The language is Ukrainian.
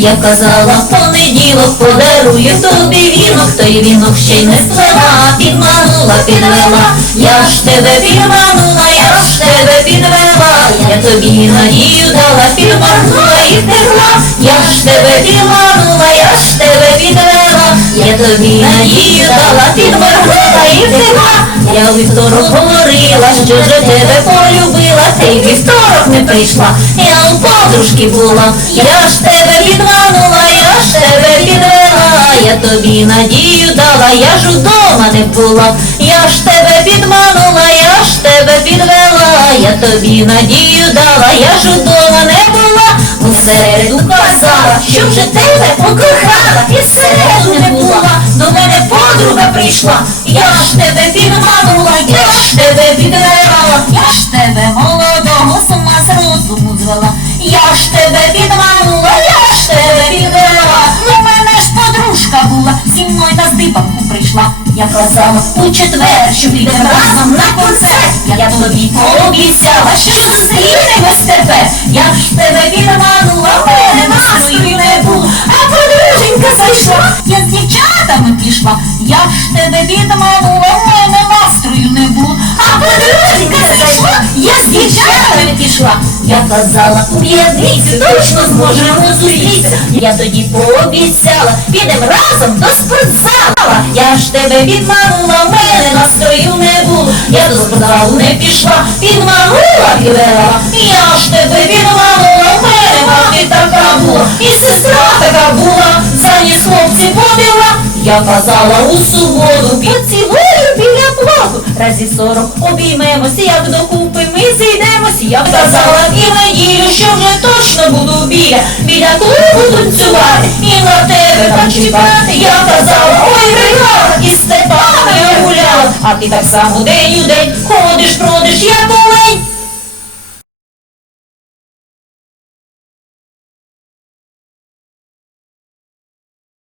Я казала в понеділок подарую тобі вінок, той вінок ще й не сплела, підманула, підвела, я ж тебе підманула, я ж тебе підвела, я тобі надію дала, підманула і втекла, я ж тебе підманула, я ж тебе підвела, я тобі надію дала, підманула і втекла, я у вівторок говорила, що вже тебе полюбила, ти вівторок не прийшла, я у подружки була, я ж тебе підманула, я тобі надію дала, я ж удома не була, я ж тебе підманула, я ж тебе підвела, я тобі надію дала, я ж удома не була, у середу казала, що вже тебе покохала, і середу не була, до мене подруга прийшла, я ж тебе підманула, я ж тебе підвела, я ж тебе молодого з ума з розуму звела, я ж тебе підманула, здибанку. Я казала у четвер, що підемо разом на концерт. Я тобі пообіцяла, що зустрінемось тепер. Я ж тебе підманула, в мене настрою не було, а подруженька зайшла, я з дівчатами пішла. Я ж тебе підманула, в мене настрою не було, а подруженька зайшла, я з дівчатами пішла. Я казала, у п'ятницю точно зможемо зустрітися. Я тоді пообіцяла, підемо разом до спортзала. Я ж тебе підманула, в мене настрою не було. Я до спортзалу не пішла, підманула, підвела. Я ж тебе підманула, в мене мати така була, і сестра така була, за ніс хлопці побіла. Я казала у суботу, поцілую біля плоту, разів сорок обіймемося, як докупи ми зійдемося. Я казала і неділю, що вже точно буду біля, біля клубу танцювати і на тебе там. Я казала, ой, бригада, і з Степаною гуляла, а ти так само день у день ходиш, бродиш, як